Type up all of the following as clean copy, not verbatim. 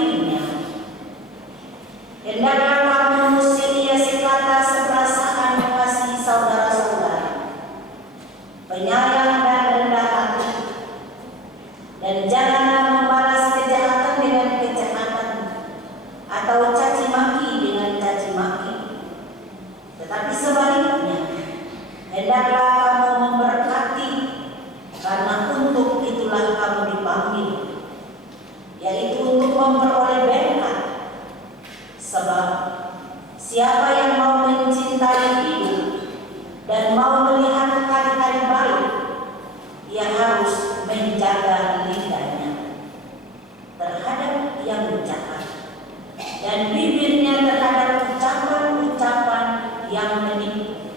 akhirnya, hendaklah kamu mengusir sekata seperasaan mengasihi saudara-saudara, penyayang dan rendah hati, dan janganlah membalas kejahatan dengan kejahatan atau caci maki dengan caci maki, tetapi sebaliknya, hendaklah kamu memberkati, karena untuk itulah kamu dipanggil, yaitu untuk memperoleh berkat. Sebab siapa yang mau mencintai hidup dan mau melihat hari-hari baik, ia harus menjaga lidahnya terhadap yang jahat dan bibirnya terhadap ucapan-ucapan yang menipu.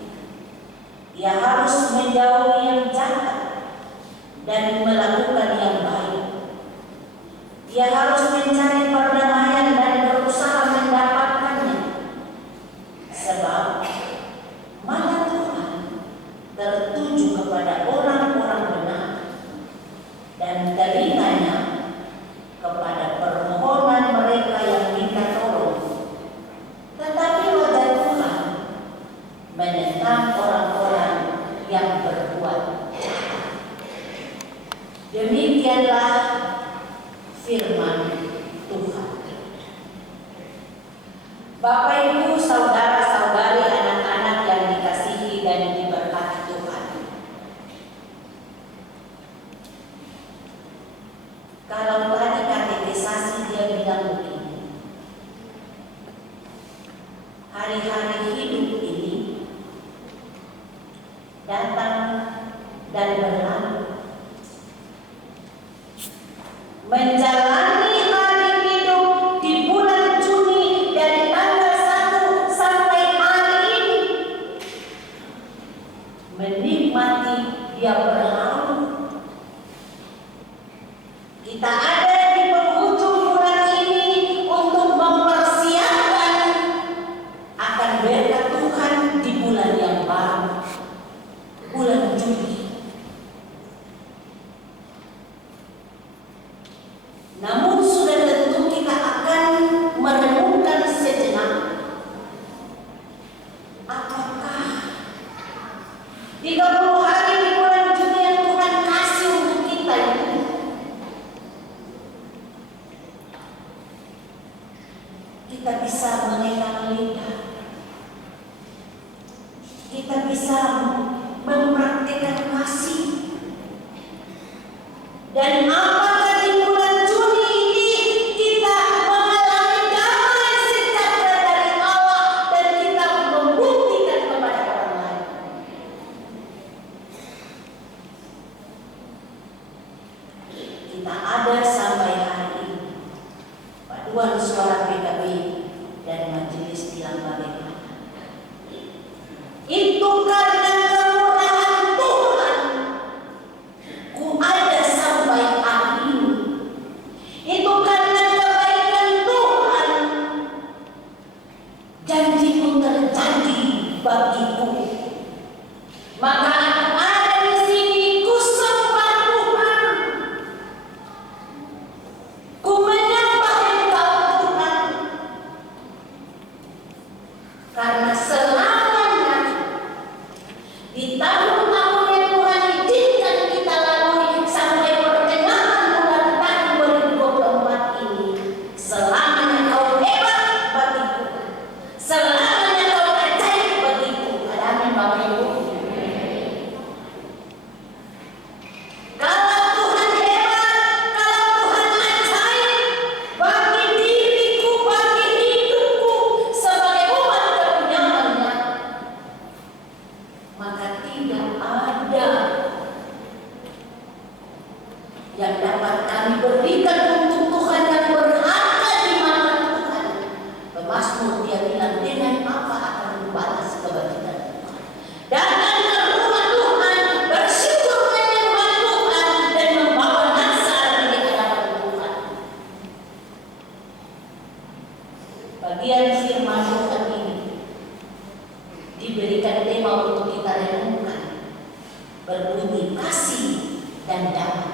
Ia harus menjauhi yang jahat dan melakukan yang baik. Ia harus mencari perdamaian dan berusaha mendapatkannya. Sebab mata Tuhan tertuju kepada orang-orang benar dan telinganya kepada permohonan mereka yang minta tolong. Tetapi wajah Tuhan menentang orang-orang yang berbuat jahat. Demikianlah firman Tuhan. Bapak, Ibu, saudara-saudari, anak-anak yang dikasihi dan diberkati Tuhan. Kalau tadi katekisasi dia bilang begini, hari-hari hidup ini datang dan berlalu. Menjalani hari hidup di bulan Juni dari tanggal 1 sampai hari ini, menikmati dia berlalu. Kita ada di penghujung bulan ini untuk mempersiapkan akan berkat Tuhan di bulan yang baru, bulan Juli. Namun sudah tentu kita akan merenungkan sejenak, apakah 30 hari di bulan Juni yang Tuhan kasih untuk kita ini kita bisa mengenal lidah, kita bisa mempraktikkan kasih, dan apakah di bulan Juni ini kita mengalami damai sejahtera dari Allah dan kita membuktikan kepada orang lain. Kita ada sampai hari ini. Paduan suara PKB dan majelis bilang bagaimana? Itu karena kemurahan Tuhan ku ada sampai hari ini. Itu karena kebaikan Tuhan janji-Mu terjadi bagiku. Maka ada di sini ku sembah Tuhan, ku menyembah Engkau Tuhan, karena selamanya di tahun-tahun yang Tuhan izinkan kita lalui sampai pertengahan bulan tahun 2024 ini, selamanya Kau hebat bagiku, selamanya Kau ajaib bagiku. Amin, Bapak Ibu. Kalau Tuhan hebat, kalau Tuhan ajaib bagi diriku, bagi hidupku sebagai umat kepunyaannya, maka tidak ada yang dapat kami berikan untuk Tuhan yang berharga di mata Tuhan. Pemazmur dia bilang, dengan apa akan membalas kebajikan Tuhan? Datang ke rumah Tuhan, bersyukur menyembah Tuhan, dan membawa nasar di hadapan Tuhan. Bagian firman Tuhan ini diberikan tema untuk kita renungkan, berbunyi kasih dan damai.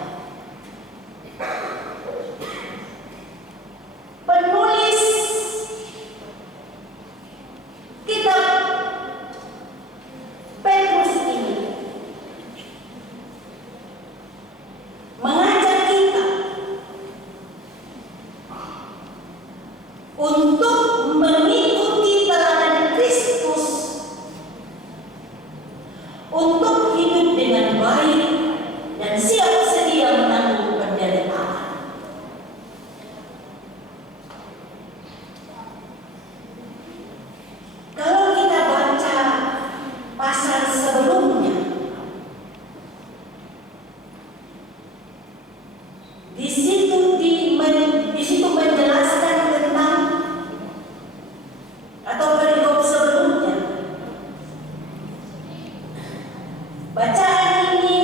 untuk mengikuti teladan Kristus, untuk hidup dengan baik dan siap sedia menanggung penderitaan. Kalau kita baca pasal sebelumnya, di situ menjelaskan tentang, atau perikop sebelumnya, bacaan ini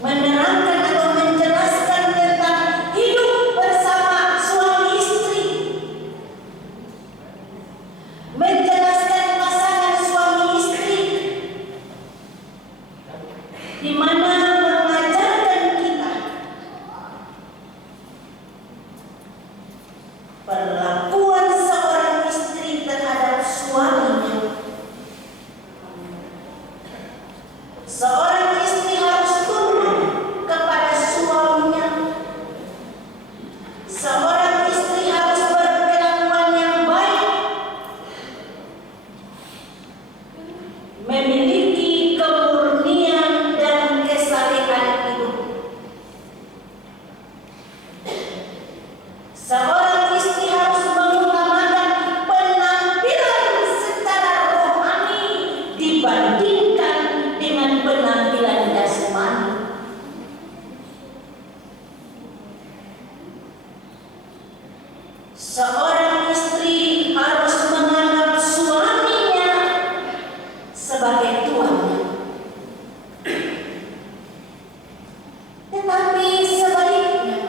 menerangkan atau menjelaskan tentang hidup bersama suami istri, menjelaskan pasangan suami istri, di mana mengajarkan kita perlakuan seorang istri terhadap suaminya. Seorang istri harus tunduk kepada suaminya. Seorang istri harus berkelakuan yang baik, memiliki kemurnian dan kesalehan hidup. Seorang istri harus mengutamakan penampilan secara rohani dibandingkan dengan penampilan jasmani. Seorang istri harus menganggap suaminya sebagai tuannya. Tetapi sebaliknya,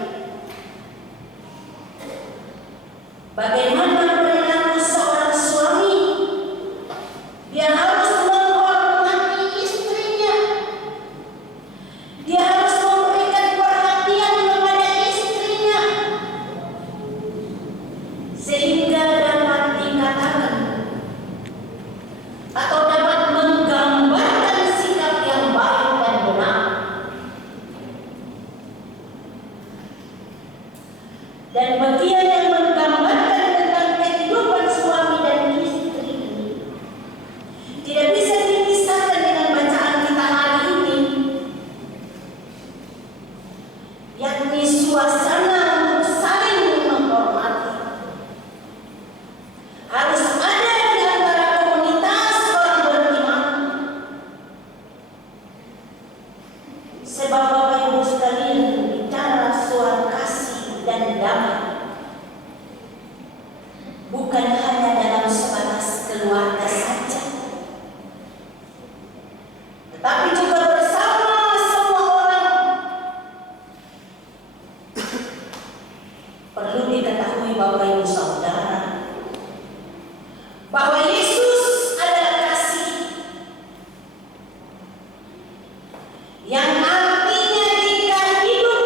bagaimana perilaku seorang suami? Dia harus menghormati istrinya. Dia harus memberikan perhatian kepada istrinya, sehingga dapat dikatakan atau dapat menggambarkan sikap yang baik dan benar. Dan bagian yang menggambarkan tentang kehidupan suami dan istri ini tidak bisa dipisahkan dengan bacaan kita hari ini, yakni suasana untuk saling menghormati. Harus ada di antara komunitas orang beriman. Sebab Bapak Ibu sekalian, bicara soal kasih dan damai bukan hanya dalam sebatas keluarga saja, tetapi juga bersama semua orang. Perlu diketahui Bapak Ibu Saudara, bahwa Yesus adalah kasih, yang artinya jika hidup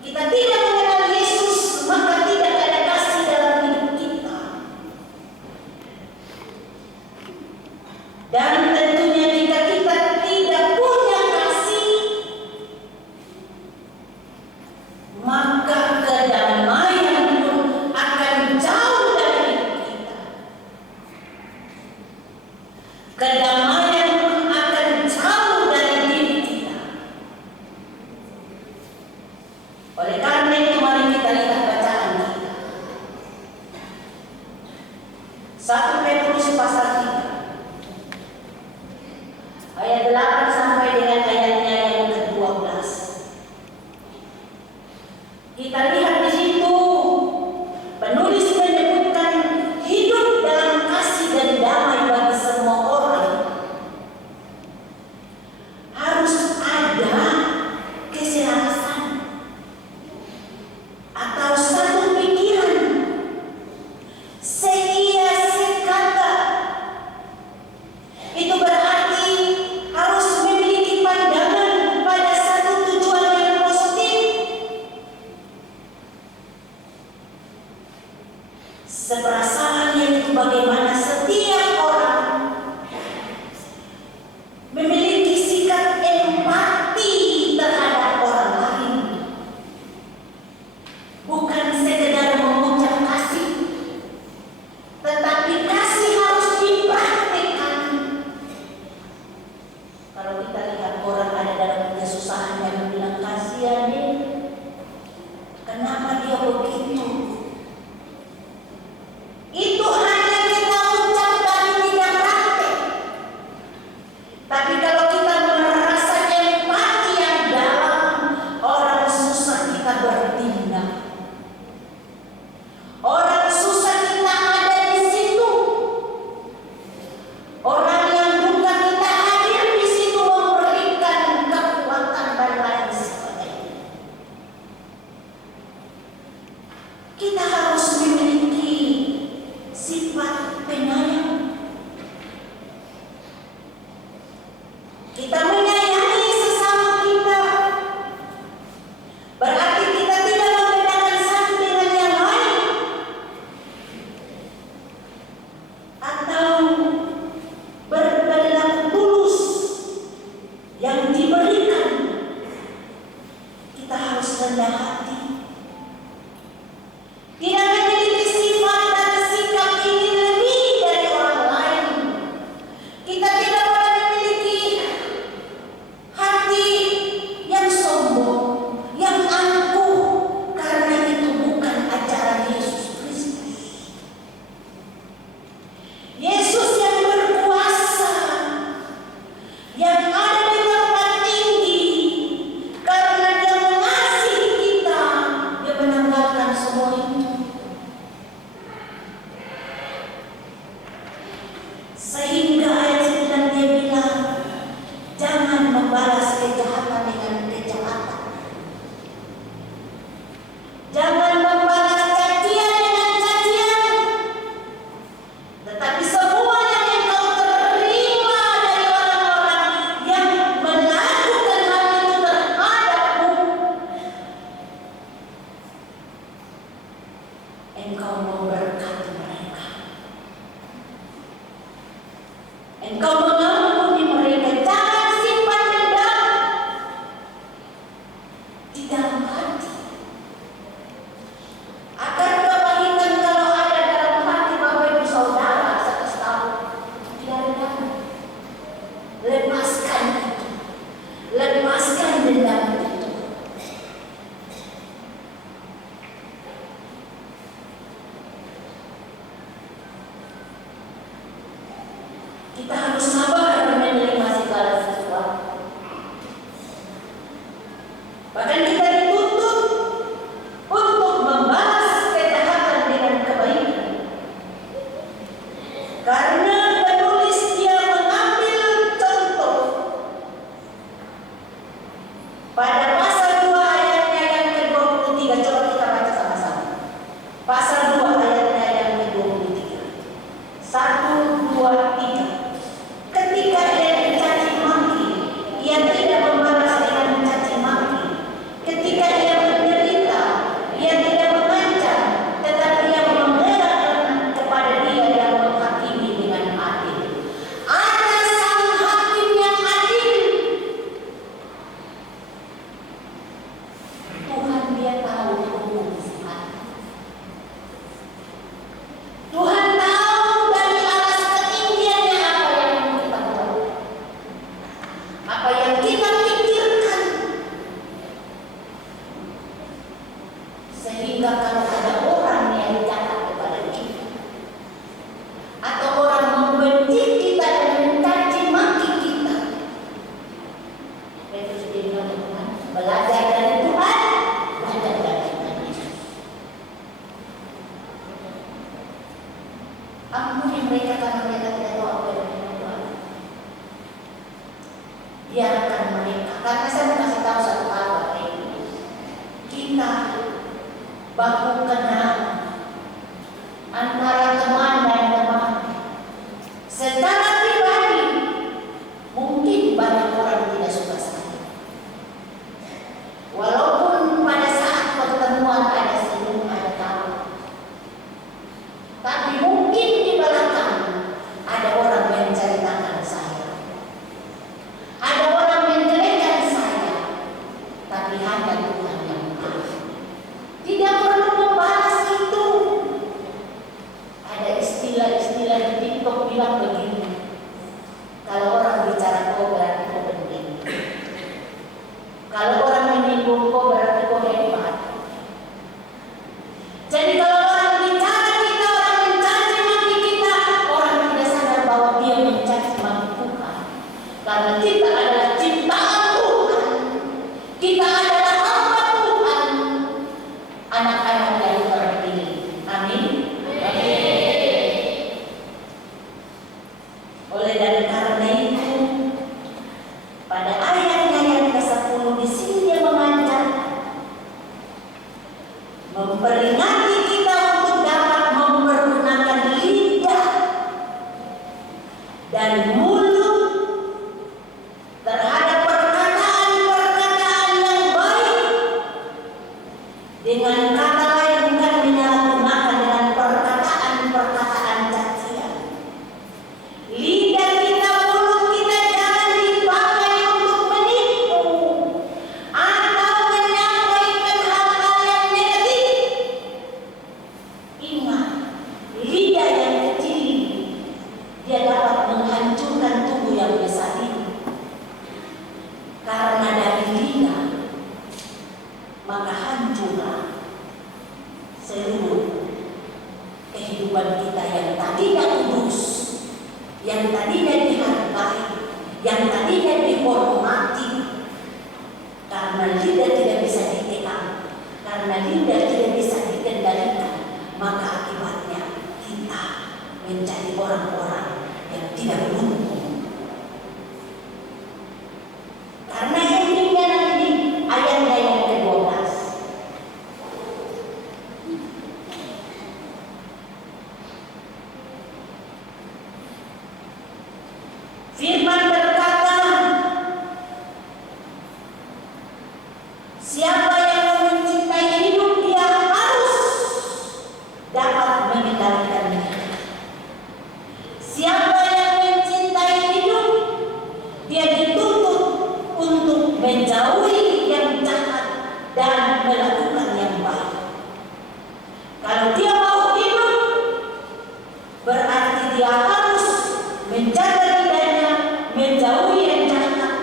kita tidak mengenal Yesus, maka tidak ada kasih dalam hidup kita. Dan tentunya jika kita tidak punya kasih, maka kedamaian pun akan jauh dari hidup kita. Kedamaian pun akan jauh dari diri kita. Oleh karena itu, mari kita lihat bacaan kita. 1 Petrus pasal 3 ayat 8 sampai dengan ayatnya yang ke-12. Kita lihat di situ penulis menyebutkan hidup dalam kasih dan damai bagi semua orang harus ada keselarasan atau satu pikiran, seia sekata. Itu berarti harus memiliki pandangan pada satu tujuan yang positif. Seperasaan yaitu bagaimana setiap orang memiliki sikap empati terhadap orang lain, bukan sekedar mengucap yang begitu. Itu hanya kita ucap dan tidak praktek. Tapi kalau kita merasa empati yang dalam, orang susah kita bertindak. Orang susah kita ada di situ. Orang yang duka kita hadir di situ memberikan kekuatan dan lain sebagainya. Kita harus memiliki sifat penyayang. Kita menyayangi sesama kita. Berarti kita tidak membedakan satu dengan yang lain. Atau berperilaku tulus yang diberikan. Kita harus rendah hati. Tidak memiliki sifat dan sikap ingin lebih dari orang lain. Kita tidak boleh memiliki hati yang sombong, yang angkuh, karena itu bukan ajaran Yesus Kristus. Yesus yang berkuasa, yang ada di tempat tinggi, karena Dia mengasihi kita, Dia menanggalkan semua itu. Sehingga ayat 9 Dia bilang, jangan membalas kejahatan dengan kejahatan. Jangan membalas cacian dengan cacian. Tetapi semua yang engkau terima dari orang-orang yang melakukan hal itu terhadapmu, engkau memberkati mereka. Engkau mengampuni mereka. Jangan simpan dendam di dalam hati. Agar kepahitan kalau ada dalam hati Bapak Ibu Saudara, saya kasih tahu, biarkan. Lepaskan itu. Lepaskan dendam itu. Kita harus sabar menerima segala sesuatu. Bahkan kita dituntut untuk membalas kejahatan dengan kebaikan. Karena penulis dia mengambil contoh pada pasal 2 ayatnya yang ke-23. Coba kita baca sama-sama. Pasal 2 ayatnya yang ke-23. 1, 2, 3. Ketika ia dicaci maki, ia tidak membalas dengan caci maki. Ketika ia menderita, ia tidak mengancam, tetapi ia membela kepada Dia yang menghakimi dengan adil. Ada sang hakim yang adil. Tuhan Dia tahu hukum hati. Tuhan tahu dari alas ketinggiannya apa yang kita buat, apa yang kita pikirkan. Sehingga kalau ada orang yang jahat kepada kita, atau orang membenci kita dan mencaci maki kita, Petrus bilang, Tuhan, belajar dari Tuhan, belajar dari Tuhan Yesus. Ampuni mereka karena mereka tidak tahu apa yang mereka buat. Biarkan mereka. Karena saya mau kasih tahu satu hal Bapak Ibu. Kita baku kenal antara teman dan teman. Secara pribadi, mungkin banyak orang tidak suka saya. Walaupun pada saat pertemuan ada senyum, ada tawa. Tapi mungkin di belakang ada orang yang menceritakan saya. Ada orang menjelekkan saya. seluruh kehidupan kita yang tadinya kudus, yang tadinya dihargai, yang tadinya dihormati, karena lidah tidak bisa ditekan, karena lidah tidak bisa dikendalikan, maka akibatnya kita menjadi orang-orang yang tidak beruntung. Karena endingnya nanti ayatnya yang ke-12. Firman berkata, siapa yang mencintai hidup dia harus dapat mengendalikannya. Siapa yang mencintai hidup dia dituntut untuk menjauhi yang jahat dan melakukan yang baik. Kalau dia mau hidup, berarti dia harus menjaga lidahnya, menjauhi yang jahat,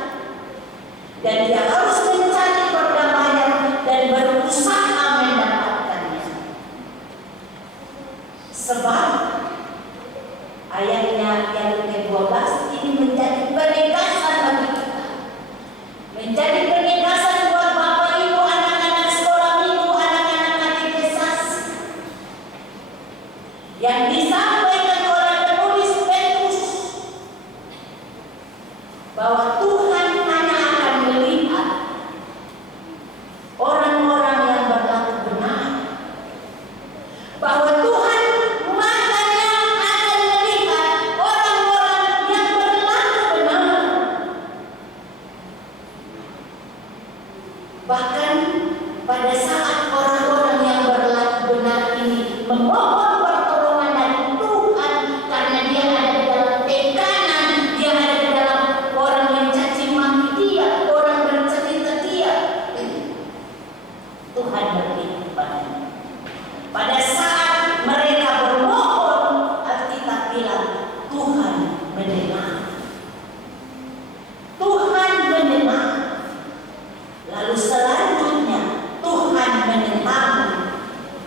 dan dia harus mencari perdamaian dan berusaha mendapatkannya. Sebab ayatnya yang ke-12 ini menjadi penegasan bagi kita, menjadi penegasan buat Bapak Ibu, anak-anak sekolah minggu, anak-anak katekisasi, yang disampaikan oleh penulis Petrus, bahwa Tuhan hanya akan melihat orang-orang yang berlaku benar, bahwa Tuhan matanya akan melihat orang-orang yang berlaku benar. Bahkan pada saat orang-orang yang berlaku benar ini memohon pertolongan dari Tuhan, karena dia ada di dalam tekanan, dia ada di dalam orang yang caci maki dia, orang bercerita dia, Tuhan berpikir padanya. Pada saat mereka bermohon, Alkitab bilang Tuhan mendengar. Tuhan mendengar. Lalu selanjutnya Tuhan menentang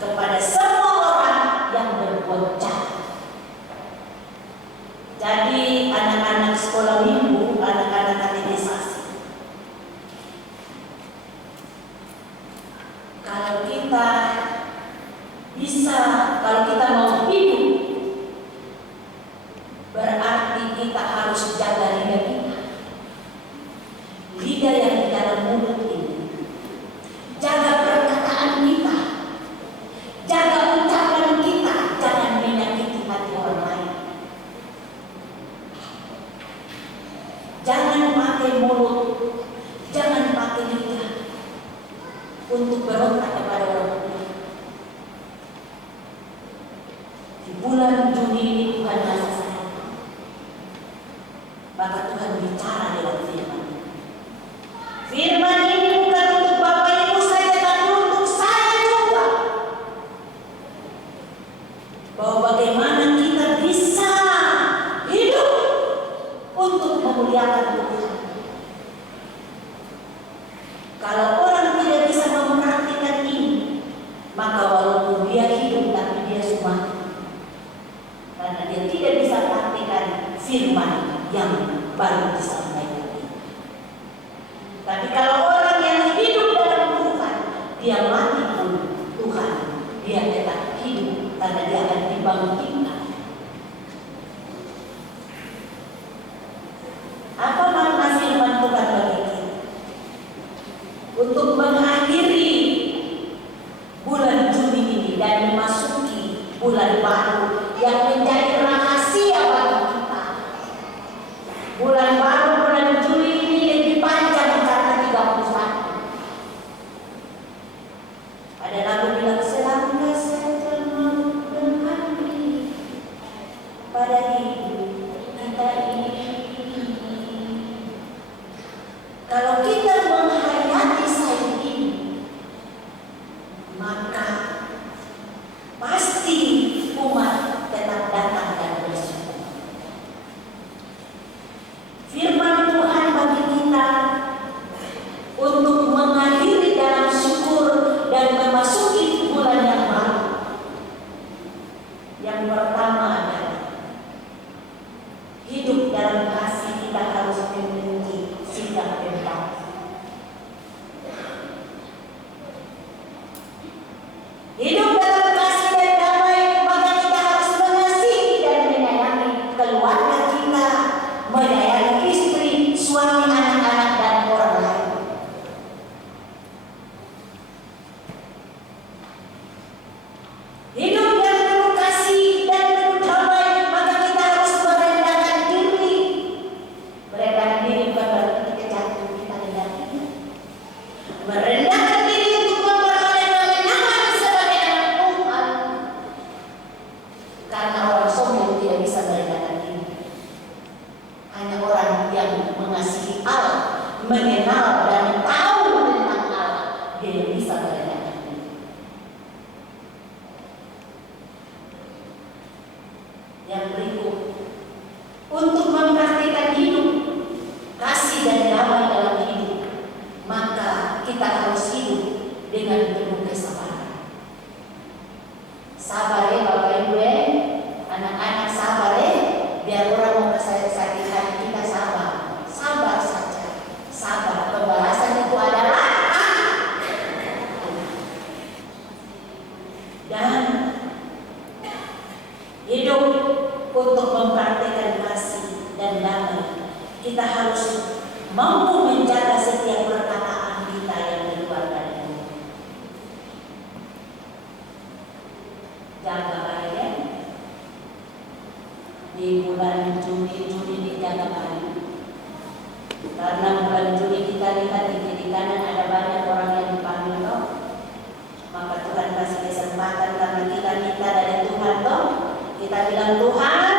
kepada semua orang yang berbuat jahat. Jadi anak-anak sekolah minggu, anak-anak katekisasi, kalau kita bisa, kalau kita mau hidup, berarti kita harus jaga lidah kita. Lidah yang di dalam mulut ini. Jaga perkataan kita. Jaga ucapan kita. Jangan menyakiti hati orang lain. Jangan pakai mulut. Jangan pakai lidah untuk berontak kepada orang lain. Di bulan Juni ini Tuhan kasih saya, maka Tuhan bicara lewat firman. Firman ini bukan untuk Bapak Ibu saja, tapi untuk saya juga. Bahwa bagaimana kita bisa hidup untuk memuliakan Tuhan. Kalau orang tidak bisa mempraktikkan ini, maka walaupun dia hidup tapi dia mati. Karena dia tidak bisa praktikkan firman yang baru disampaikan ini. Tapi kalau orang yang hidup dalam Tuhan, dia mati pun Tuhan, dia tetap hidup karena dia akan dibangkitkan. Apa makna firman Tuhan bagi kita? Untuk mengakhiri bulan Juni ini dan memasuki bulan baru yang menjadi rahasia bagi kita. Bulan baru, bulan Juli ini lebih panjang karena 31. Ada lagu bilang selangkah saja menghari pada hidup kita ini. Kalau kita menghayati saat ini, maka pasti umat tetap datang pertama adalah hidup dalam kasih kita harus memiliki sikap empati. Hidup dalam kasih dan damai, maka kita harus mengasihi dan menyayangi keluarga kita, menyayangi istri, suami, anak-anak, dan orang lain. Hidup yang penuh kasih dan penuh damai, maka kita harus merendahkan diri. Merendahkan diri bukan berarti kita jatuh, kita rendah diri. Merendahkan diri untuk memperoleh kemenangan sebagai anak Tuhan. Karena orang sombong tidak bisa merendahkan diri. Hanya orang yang mengasihi Allah, mengenal dan tahu tentang Allah, dia yang bisa merendahkan diri. Yang berikut, untuk mempraktikkan hidup kasih dan damai dalam hidup, maka kita harus hidup dengan penuh kesabaran. Sabar ya Bapak Ibu, anak-anak sabar ya. Biar orang mau sakit hati kita sabar, sabar saja, sabar. Pembalasan itu adalah dan hidup untuk mempraktikkan kasih dan damai, kita harus mampu menjaga setiap perkataan kita yang keluar dari mulut. Jaga baik di bulan Juli dijaga baik. Karena bulan Juli kita lihat di kiri kanan ada banyak orang yang dipanggil toh. Maka Tuhan kasih kesempatan kami kita minta dari Tuhan toh. Kita bilang Tuhan,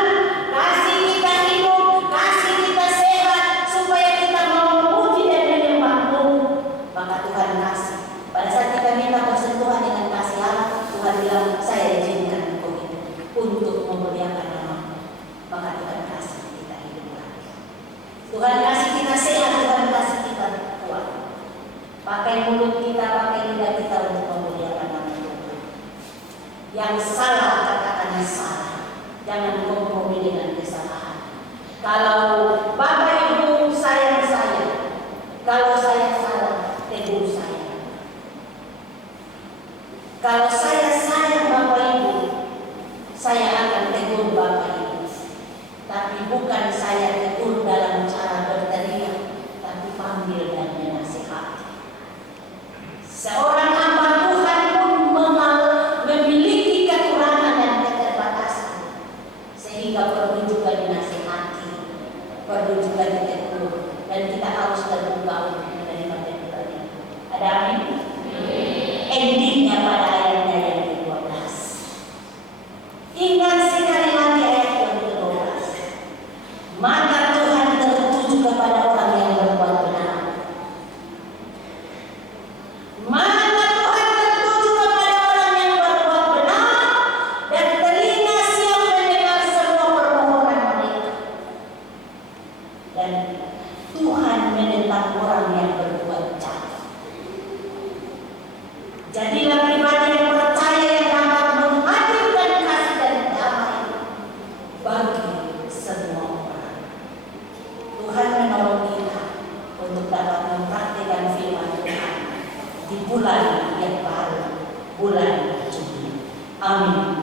kasih kita hidup, kasih kita sehat, supaya kita mau memuji dan menyembah-Mu. Maka Tuhan kasih. Pada saat kita minta bersentuhan dengan kasih Allah, Tuhan bilang, saya izinkan engkau hidup untuk memuliakan nama-Mu. Maka Tuhan kasih kita hidup lagi. Tuhan kasih kita sehat, Tuhan kasih kita kuat. Pakai mulut kita, pakai lidah kita untuk memuliakan nama Tuhan. Yang salah katakannya salah. Jangan kompromi dengan kesalahan. Kalau Bapak Ibu sayang saya, kalau saya salah, tegur saya. Kalau saya sayang Bapak Ibu, saya akan tegur Bapak Ibu. Tapi bukan saya tegur dalam cara berteriak, tapi panggil dan menasihati. Seorang hamba Tuhan pun memiliki kekurangan dan keterbatasan, sehingga perlu juga dinasihati, perlu juga ditegur, dan kita harus terbuka untuk menerima teguran itu. Ada amin? Endingnya pada ayatnya yang ke-12. Ingat sekali lagi ayat yang ke-12. Maka Tuhan tertuju kepada orang yang berbuat benar. Maka Tuhan tertuju kepada orang yang berbuat benar, dan telinga siap mendengar semua permohonan mereka. Dan Tuhan menentang orang yang berbuat jahat. Jadilah pribadi yang percaya yang dapat menghadirkan kasih dan damai bagi semua orang. Tuhan menolong kita untuk dapat mempraktikkan firman Tuhan di bulan yang baru, bulan Juli. Amin.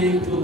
Thank you.